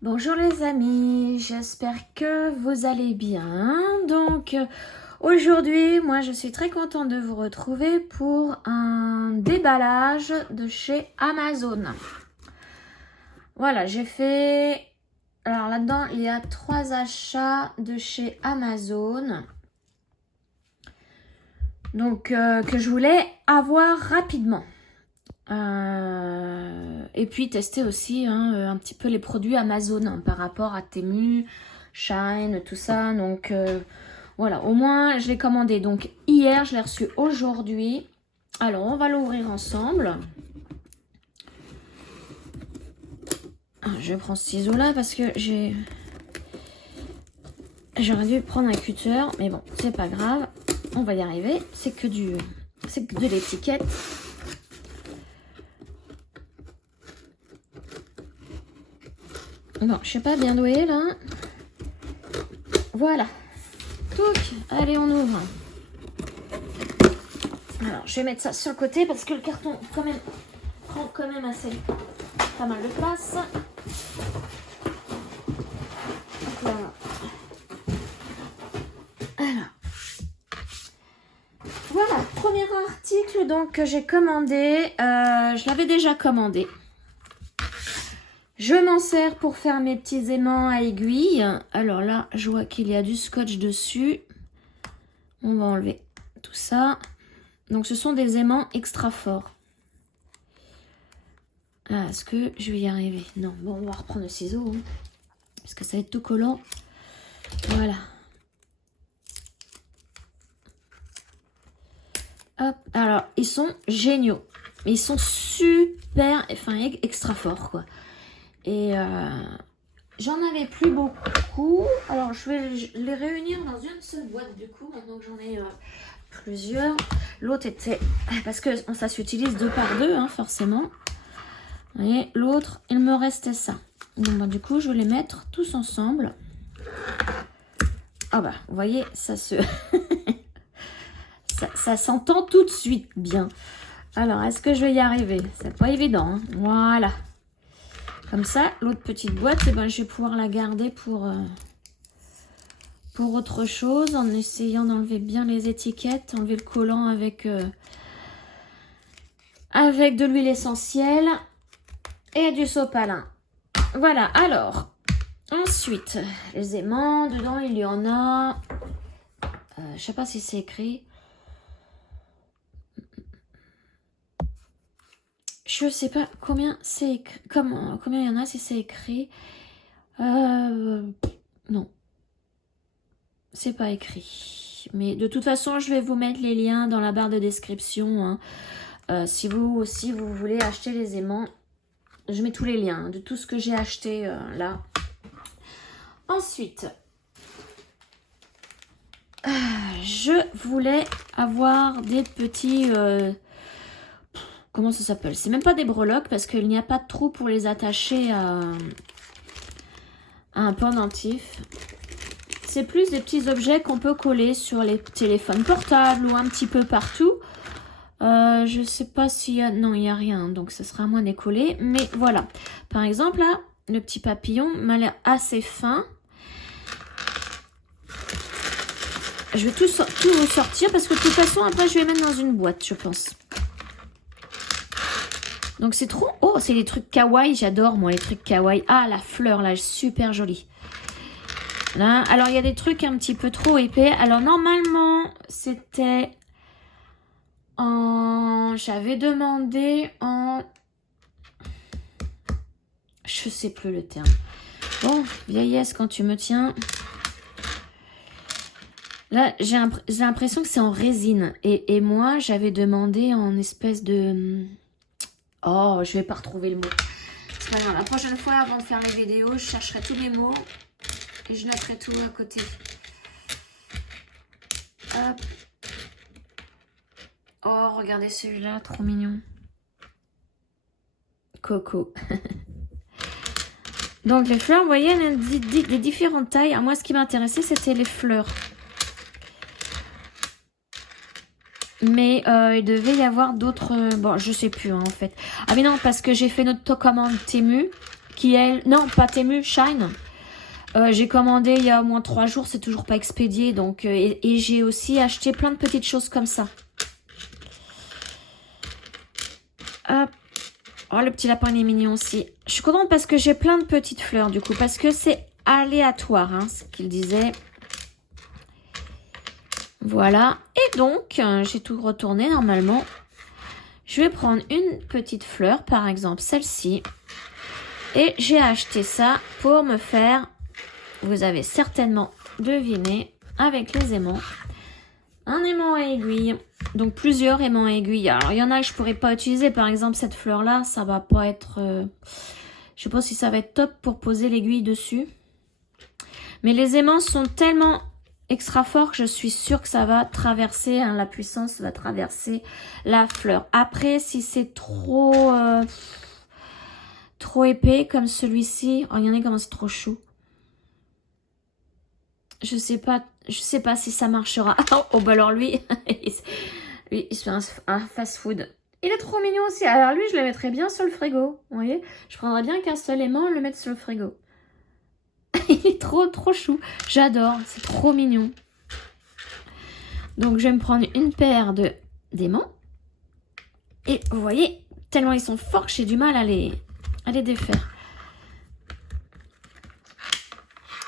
Bonjour les amis, j'espère que vous allez bien. Donc aujourd'hui, moi je suis très contente de vous retrouver pour un déballage de chez Amazon. Voilà, j'ai fait... Alors là-dedans, il y a 3 achats de chez Amazon. Donc que je voulais avoir rapidement. Et puis tester aussi un petit peu les produits Amazon par rapport à Temu, Shine, tout ça. Donc voilà, au moins je l'ai commandé donc hier, je l'ai reçu aujourd'hui. Alors on va l'ouvrir ensemble. Je prends ce ciseau là parce que j'aurais dû prendre un cutter, mais bon, c'est pas grave, on va y arriver. C'est que de l'étiquette. Bon, je sais pas bien doué là. Voilà. Touc. Allez, on ouvre. Alors, je vais mettre ça sur le côté parce que le carton prend quand même assez pas mal de place. Voilà. Alors. Voilà, premier article donc que j'ai commandé. Je l'avais déjà commandé. Je m'en sers pour faire mes petits aimants à aiguille. Alors là, je vois qu'il y a du scotch dessus. On va enlever tout ça. Donc, ce sont des aimants extra forts. Ah, est-ce que je vais y arriver? Non, bon, on va reprendre le ciseau. Parce que ça va être tout collant. Voilà. Hop. Alors, ils sont géniaux. Ils sont super, enfin, extra forts, quoi. Et j'en avais plus beaucoup. Alors, je vais les réunir dans une seule boîte, du coup, maintenant que j'en ai plusieurs. L'autre était... Parce que ça s'utilise 2 par 2, forcément. Et l'autre, il me restait ça. Donc, bah, du coup, je vais les mettre tous ensemble. Ah bah, vous voyez, ça se... ça s'entend tout de suite bien. Alors, est-ce que je vais y arriver? C'est pas évident, Voilà. Comme ça, l'autre petite boîte, eh ben, je vais pouvoir la garder pour autre chose, en essayant d'enlever bien les étiquettes, enlever le collant avec de l'huile essentielle et du sopalin. Voilà, alors, ensuite, les aimants, dedans il y en a, je sais pas si c'est écrit. Je sais pas combien c'est écrit, combien il y en a si c'est écrit. Non. C'est pas écrit. Mais de toute façon, je vais vous mettre les liens dans la barre de description. Si vous aussi, vous voulez acheter les aimants. Je mets tous les liens de tout ce que j'ai acheté là. Ensuite, je voulais avoir des petits... comment ça s'appelle? C'est même pas des breloques parce qu'il n'y a pas de trou pour les attacher à un pendentif. C'est plus des petits objets qu'on peut coller sur les téléphones portables ou un petit peu partout. Je sais pas s'il y a... Non, il n'y a rien, donc ce sera à moi de les coller. Mais voilà. Par exemple, là, le petit papillon m'a l'air assez fin. Je vais tout sortir parce que de toute façon, après, je vais les mettre dans une boîte, je pense. Donc, c'est trop... Oh, c'est des trucs kawaii. J'adore, moi, les trucs kawaii. Ah, la fleur, là, super jolie. Là, alors, il y a des trucs un petit peu trop épais. Alors, normalement, c'était en... J'avais demandé en... Je sais plus le terme. Bon, vieillesse quand tu me tiens. Là, j'ai l'impression que c'est en résine. Et moi, j'avais demandé en espèce de... Oh, je vais pas retrouver le mot. C'est pas grave. La prochaine fois, avant de faire les vidéos, je chercherai tous les mots. Et je noterai tout à côté. Hop. Oh, regardez celui-là, trop mignon. Coco. Donc, les fleurs, vous voyez, il y a des différentes tailles. Alors, moi, ce qui m'intéressait, c'était les fleurs. Mais il devait y avoir d'autres... Bon, je sais plus, en fait. Ah, mais non, parce que j'ai fait notre commande Temu, qui est... Non, pas Temu, Shine. J'ai commandé il y a au moins 3 jours, c'est toujours pas expédié. Donc, et j'ai aussi acheté plein de petites choses comme ça. Hop. Oh, le petit lapin, il est mignon aussi. Je suis contente parce que j'ai plein de petites fleurs du coup. Parce que c'est aléatoire, hein, ce qu'il disait. Voilà. Et donc, j'ai tout retourné normalement. Je vais prendre une petite fleur, par exemple celle-ci. Et j'ai acheté ça pour me faire, vous avez certainement deviné, avec les aimants, un aimant à aiguille. Donc plusieurs aimants à aiguille. Alors il y en a que je pourrais pas utiliser. Par exemple cette fleur-là, ça va pas être... je sais pas si ça va être top pour poser l'aiguille dessus. Mais les aimants sont tellement extra forts que je suis sûre que ça va traverser, hein, la puissance va traverser la fleur. Après, si c'est trop épais comme celui-ci, oh, regardez comment c'est trop chou. Je sais pas si ça marchera. Oh bah alors lui, il se fait un fast-food. Il est trop mignon aussi. Alors lui, je le mettrais bien sur le frigo. Vous voyez, je prendrais bien qu'un seul aimant et le mettre sur le frigo. Il est trop chou. J'adore. C'est trop mignon. Donc, je vais me prendre une paire d'aimants. Et vous voyez, tellement ils sont forts que j'ai du mal à les défaire.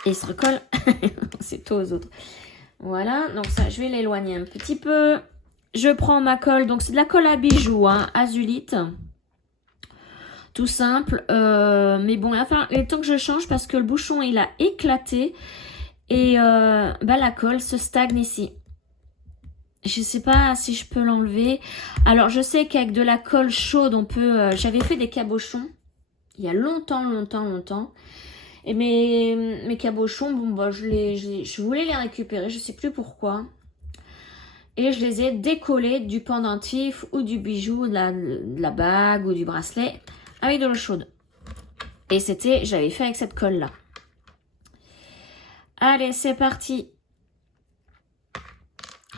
Et ils se recollent. C'est tout aux autres. Voilà. Donc ça, je vais l'éloigner un petit peu. Je prends ma colle. Donc, c'est de la colle à bijoux, hein, azulite. Tout simple, mais bon, il va falloir le temps que je change parce que le bouchon il a éclaté et bah, la colle se stagne ici. Je sais pas si je peux l'enlever. Alors je sais qu'avec de la colle chaude on peut... j'avais fait des cabochons il y a longtemps. Et mes cabochons, bon bah je voulais les récupérer, je sais plus pourquoi. Et je les ai décollés du pendentif ou du bijou, de la bague ou du bracelet. Avec de l'eau chaude. Et j'avais fait avec cette colle là. Allez, c'est parti.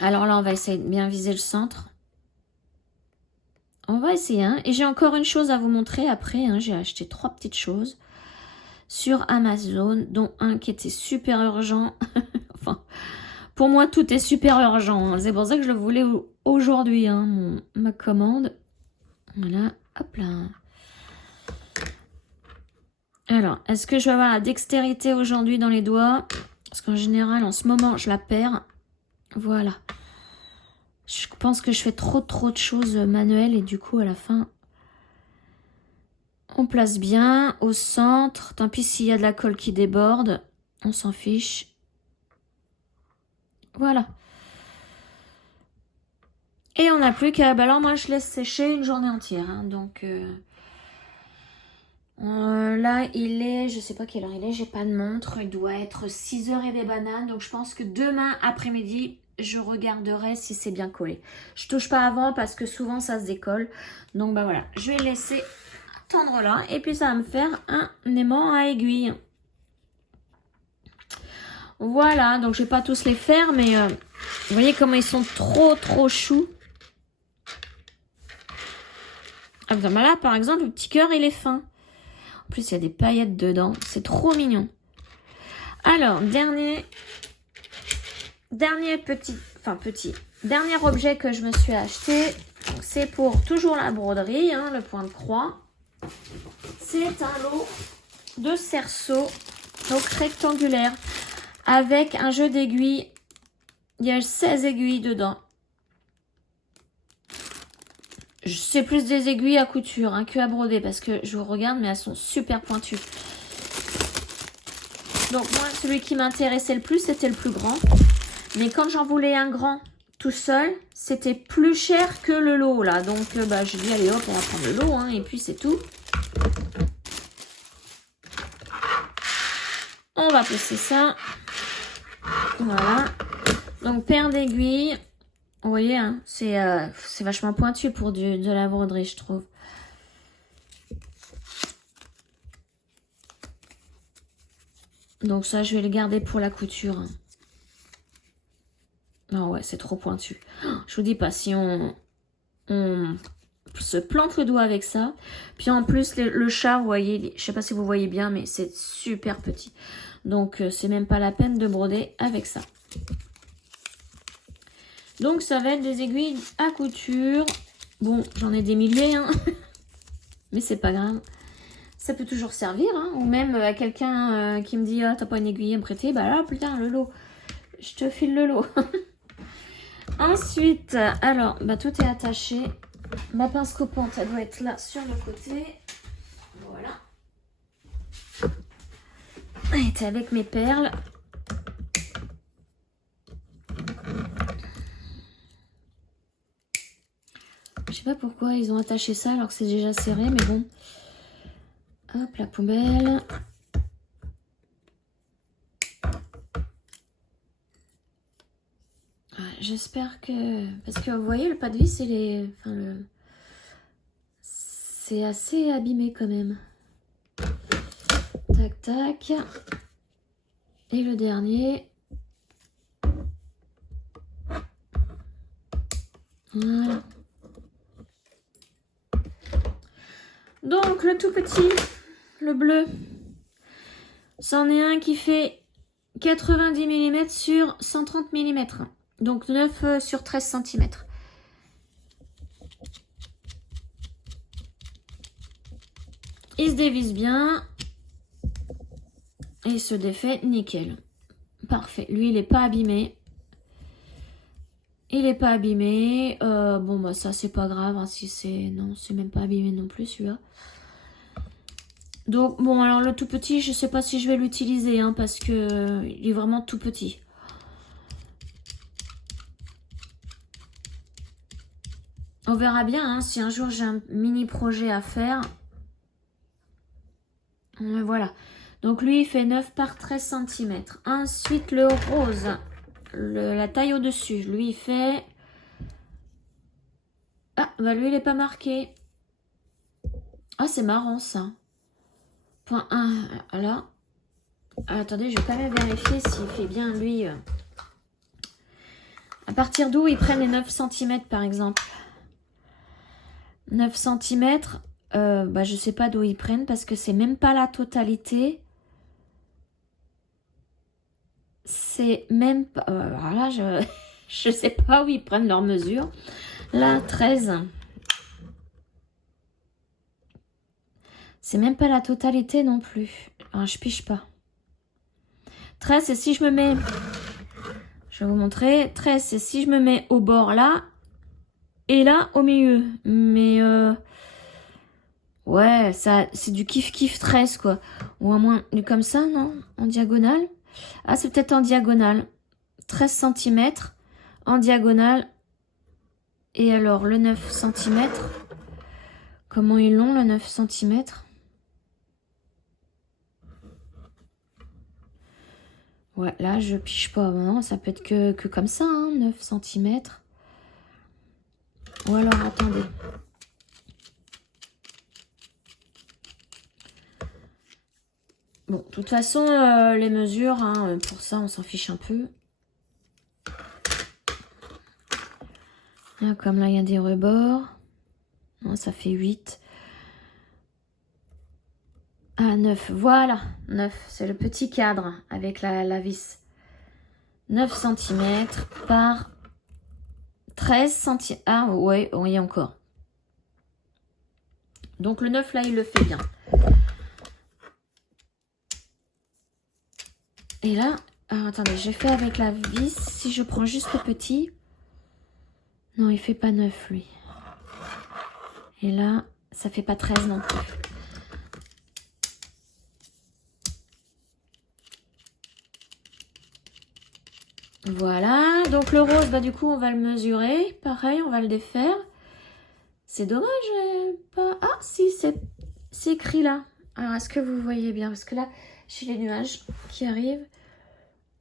Alors là, on va essayer de bien viser le centre. On va essayer, hein. Et j'ai encore une chose à vous montrer après, hein. J'ai acheté 3 petites choses sur Amazon, dont un qui était super urgent. Enfin, pour moi, tout est super urgent, hein. C'est pour ça que je le voulais aujourd'hui, hein, ma commande. Voilà, hop là. Alors, est-ce que je vais avoir la dextérité aujourd'hui dans les doigts? Parce qu'en général, en ce moment, je la perds. Voilà. Je pense que je fais trop de choses manuelles et du coup, à la fin, on place bien au centre. Tant pis s'il y a de la colle qui déborde, on s'en fiche. Voilà. Et on n'a plus qu'à... Bah alors, moi, je laisse sécher une journée entière. Hein, donc... là, il est, je sais pas quelle heure il est, j'ai pas de montre, il doit être 6h et des bananes, donc je pense que demain après-midi, je regarderai si c'est bien collé. Je touche pas avant parce que souvent ça se décolle, donc bah voilà, je vais laisser tendre là, et puis ça va me faire un aimant à aiguille. Voilà, donc je vais pas tous les faire, mais vous voyez comment ils sont trop choux. Ah, bah là, par exemple, le petit cœur, il est fin. En plus, il y a des paillettes dedans. C'est trop mignon. Alors, dernier objet que je me suis acheté. C'est pour toujours la broderie, hein, le point de croix. C'est un lot de cerceaux, donc rectangulaire, avec un jeu d'aiguilles. Il y a 16 aiguilles dedans. C'est plus des aiguilles à couture, hein, que à broder, parce que je vous regarde, mais elles sont super pointues. Donc moi, celui qui m'intéressait le plus, c'était le plus grand. Mais quand j'en voulais un grand tout seul, c'était plus cher que le lot, là. Donc bah, je dis, allez hop, on va prendre le lot, hein, et puis c'est tout. On va placer ça. Voilà. Donc paire d'aiguilles. Vous voyez, hein, c'est vachement pointu pour de la broderie, je trouve. Donc ça, je vais le garder pour la couture. Non, ouais, c'est trop pointu. Je vous dis pas, si on se plante le doigt avec ça. Puis en plus, le chat, vous voyez, je sais pas si vous voyez bien, mais c'est super petit. Donc, c'est même pas la peine de broder avec ça. Donc, ça va être des aiguilles à couture. Bon, j'en ai des milliers, hein. Mais c'est pas grave. Ça peut toujours servir, hein. Ou même à quelqu'un qui me dit « Ah, t'as pas une aiguille à me prêter ?» Bah là, putain, le lot. Je te file le lot. Ensuite, alors, bah, tout est attaché. Ma pince coupante, elle doit être là sur le côté. Voilà. Elle était avec mes perles. Je sais pas pourquoi ils ont attaché ça alors que c'est déjà serré, mais bon. Hop, la poubelle. J'espère que... Parce que vous voyez, le pas de vis, c'est assez abîmé quand même. Tac, tac. Et le dernier. Voilà. Donc, le tout petit, le bleu. C'en est un qui fait 90 mm sur 130 mm. Donc 9 sur 13 cm. Il se dévisse bien. Et il se défait nickel. Parfait. Lui, il n'est pas abîmé. Il n'est pas abîmé. Bon, bah ça, c'est pas grave. Hein, si c'est... Non, c'est même pas abîmé non plus, celui-là. Donc, bon, alors le tout petit, je sais pas si je vais l'utiliser. Hein, parce que il est vraiment tout petit. On verra bien hein, si un jour j'ai un mini projet à faire. Voilà. Donc lui, il fait 9 par 13 cm. Ensuite, le rose. La taille au-dessus. Lui, il fait... Ah, bah lui, il n'est pas marqué. Ah, c'est marrant, ça. Point 1, là. Ah, attendez, je vais quand même vérifier s'il fait bien, lui. À partir d'où ils prennent les 9 cm, par exemple. 9 cm, bah, je sais pas d'où ils prennent parce que c'est même pas la totalité. C'est même pas... voilà, je sais pas où ils prennent leurs mesures. Là, 13. C'est même pas la totalité non plus. Enfin, je piche pas. 13, c'est si je me mets... Je vais vous montrer. 13, c'est si je me mets au bord là. Et là, au milieu. Mais... ouais, ça, c'est du kiff-kiff 13, quoi. Ou au moins, comme ça, non? En diagonale. Ah, c'est peut-être en diagonale. 13 cm. En diagonale. Et alors, le 9 cm. Comment ils l'ont, le 9 cm? Ouais, là, je piche pas. Non, ça peut être que comme ça, hein, 9 cm. Ou alors, attendez. Bon, de toute façon, les mesures, hein, pour ça, on s'en fiche un peu. Là, comme là, il y a des rebords. Non, ça fait 8. Ah, 9, voilà. 9, c'est le petit cadre avec la vis. 9 cm par 13 cm. Ah, ouais, oui, encore. Donc, le 9, là, il le fait bien. Et là, alors, attendez, j'ai fait avec la vis. Si je prends juste le petit... Non, il fait pas 9, lui. Et là, ça fait pas 13 non plus. Voilà, donc le rose, bah du coup, on va le mesurer. Pareil, on va le défaire. C'est dommage, pas... Ah, si, c'est écrit là. Alors, est-ce que vous voyez bien? Parce que là, j'ai les nuages qui arrivent.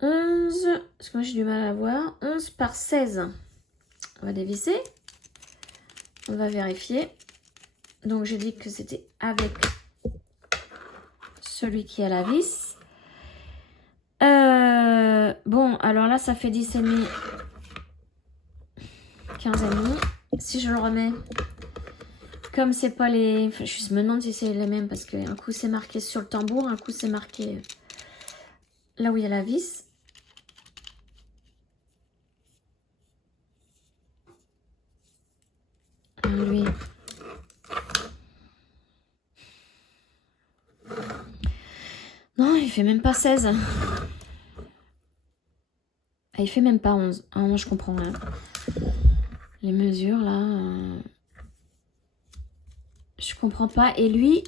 11, parce que moi, j'ai du mal à voir. 11 par 16. On va dévisser. On va vérifier. Donc, j'ai dit que c'était avec celui qui a la vis. Bon, alors là, ça fait 10,5. 15,5. Si je le remets comme c'est pas les... Enfin, je me demande si c'est les mêmes parce qu'un coup c'est marqué sur le tambour, un coup c'est marqué là où il y a la vis. Lui. Non, il fait même pas 16. Ah, il fait même pas 11. Ah non, je comprends rien. Les mesures là... Je comprends pas. Et lui,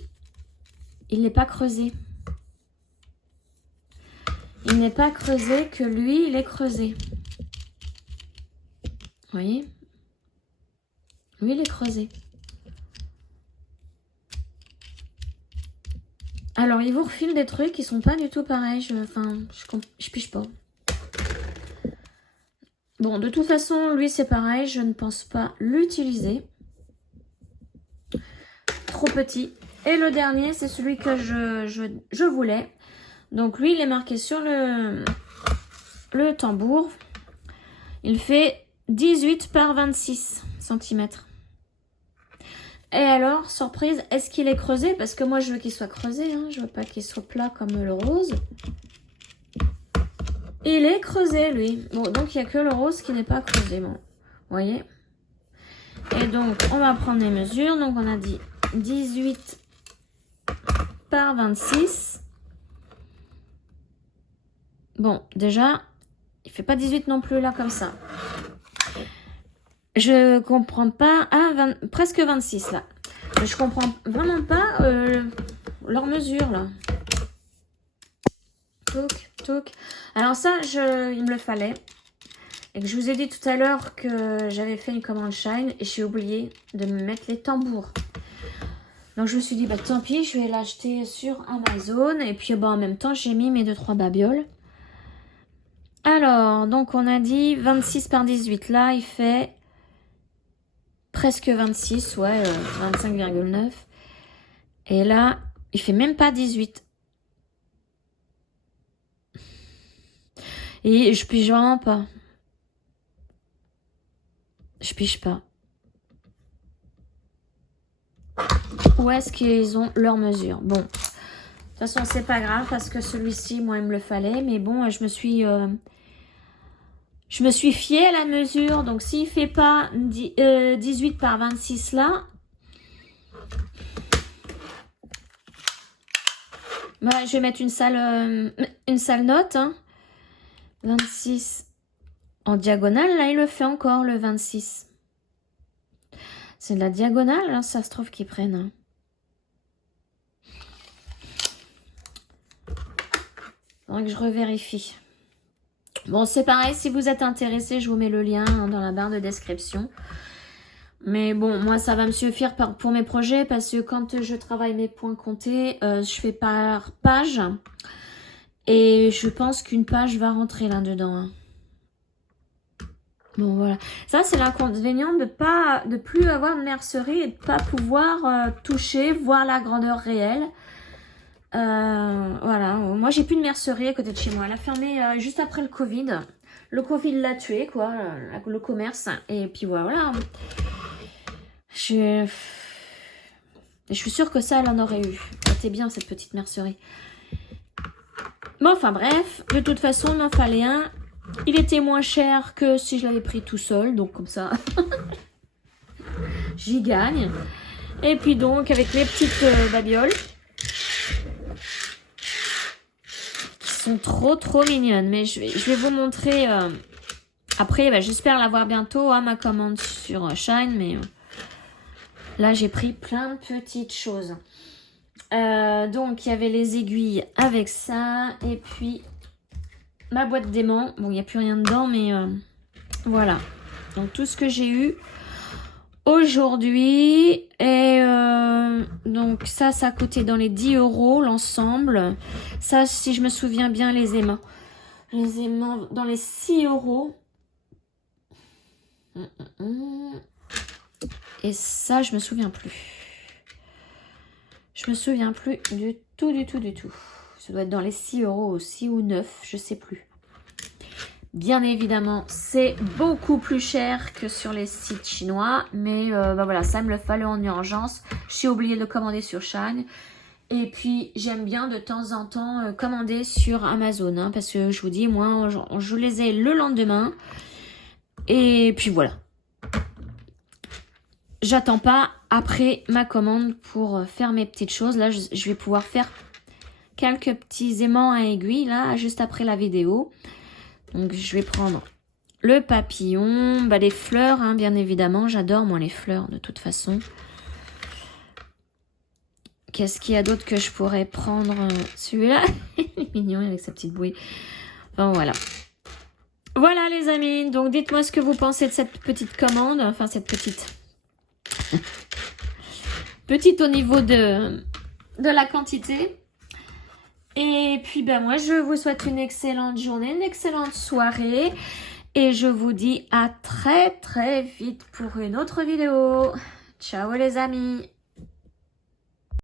il n'est pas creusé. Il n'est pas creusé que lui, il est creusé. Vous voyez? Lui, il est creusé. Alors, il vous refile des trucs qui sont pas du tout pareils. Je pige pas. Bon, de toute façon, lui, c'est pareil. Je ne pense pas l'utiliser. Trop petit. Et le dernier, c'est celui que je voulais. Donc, lui, il est marqué sur le tambour. Il fait 18 par 26 cm. Et alors, surprise, est-ce qu'il est creusé? Parce que moi, je veux qu'il soit creusé. Hein. Je veux pas qu'il soit plat comme le rose. Il est creusé, lui. Bon, donc, il n'y a que le rose qui n'est pas creusé. Bon, vous voyez? Et donc, on va prendre les mesures. Donc, on a dit 18 par 26. Bon, déjà, il fait pas 18 non plus, là, comme ça. Je comprends pas... Ah, presque 26, là. Je comprends vraiment pas leur mesure, là. Toc, toc. Alors ça, il me le fallait. Et que je vous ai dit tout à l'heure que j'avais fait une commande Shine et j'ai oublié de me mettre les tambours. Donc je me suis dit, bah tant pis, je vais l'acheter sur Amazon. Et puis bah, en même temps, j'ai mis mes 2-3 babioles. Alors, donc on a dit 26 par 18. Là, il fait presque 26, ouais, 25,9. Et là, il fait même pas 18. Et je pige vraiment pas. Je pige pas. Où est-ce qu'ils ont leur mesure? Bon, de toute façon, c'est pas grave parce que celui-ci, moi, il me le fallait. Mais bon, je me suis fiée à la mesure. Donc, s'il fait pas 18 par 26 là, bah, je vais mettre une sale note. Hein. 26 en diagonale. Là, il le fait encore, le 26. C'est de la diagonale, hein, ça se trouve qu'ils prennent. Hein. Faudrait que je revérifie. Bon, c'est pareil, si vous êtes intéressé, je vous mets le lien hein, dans la barre de description. Mais bon, moi, ça va me suffire pour mes projets parce que quand je travaille mes points comptés, je fais par page. Et je pense qu'une page va rentrer là-dedans. Hein. Bon, voilà. Ça, c'est l'inconvénient de plus avoir de mercerie et de pas pouvoir toucher, voir la grandeur réelle. Voilà. Moi, j'ai plus de mercerie à côté de chez moi. Elle a fermé juste après le Covid. Le Covid l'a tué, quoi, le commerce. Et puis, voilà. Je suis sûre que ça, elle en aurait eu. C'était bien, cette petite mercerie. Bon, enfin, bref. De toute façon, il m'en fallait un. Il était moins cher que si je l'avais pris tout seul. Donc, comme ça, j'y gagne. Et puis, donc, avec les petites babioles. Qui sont trop mignonnes. Mais je vais vous montrer... Après, bah, j'espère l'avoir bientôt à ma commande sur Shine. Mais là, j'ai pris plein de petites choses. Donc, il y avait les aiguilles avec ça. Et puis... ma boîte d'aimants, bon il n'y a plus rien dedans mais voilà, donc tout ce que j'ai eu aujourd'hui et donc ça a coûté dans les 10 € l'ensemble, ça si je me souviens bien les aimants dans les 6 €. Et ça je me souviens plus du tout. Ça doit être dans les 6 € aussi ou 9, je sais plus. Bien évidemment, c'est beaucoup plus cher que sur les sites chinois, mais bah voilà, ça me le fallait en urgence. J'ai oublié de le commander sur Shine. Et puis, j'aime bien de temps en temps commander sur Amazon, hein, parce que je vous dis, moi, je les ai le lendemain. Et puis voilà. J'attends pas après ma commande pour faire mes petites choses. Là, je vais pouvoir faire quelques petits aimants à aiguille, là, juste après la vidéo. Donc, je vais prendre le papillon, bah, les fleurs, hein, bien évidemment. J'adore, moi, les fleurs, de toute façon. Qu'est-ce qu'il y a d'autre que je pourrais prendre? Celui-là, il est mignon avec sa petite bouée. Enfin, voilà. Voilà, les amis. Donc, dites-moi ce que vous pensez de cette petite commande. Enfin, cette petite... petite au niveau de la quantité. Et puis, ben moi, je vous souhaite une excellente journée, une excellente soirée. Et je vous dis à très, très vite pour une autre vidéo. Ciao, les amis.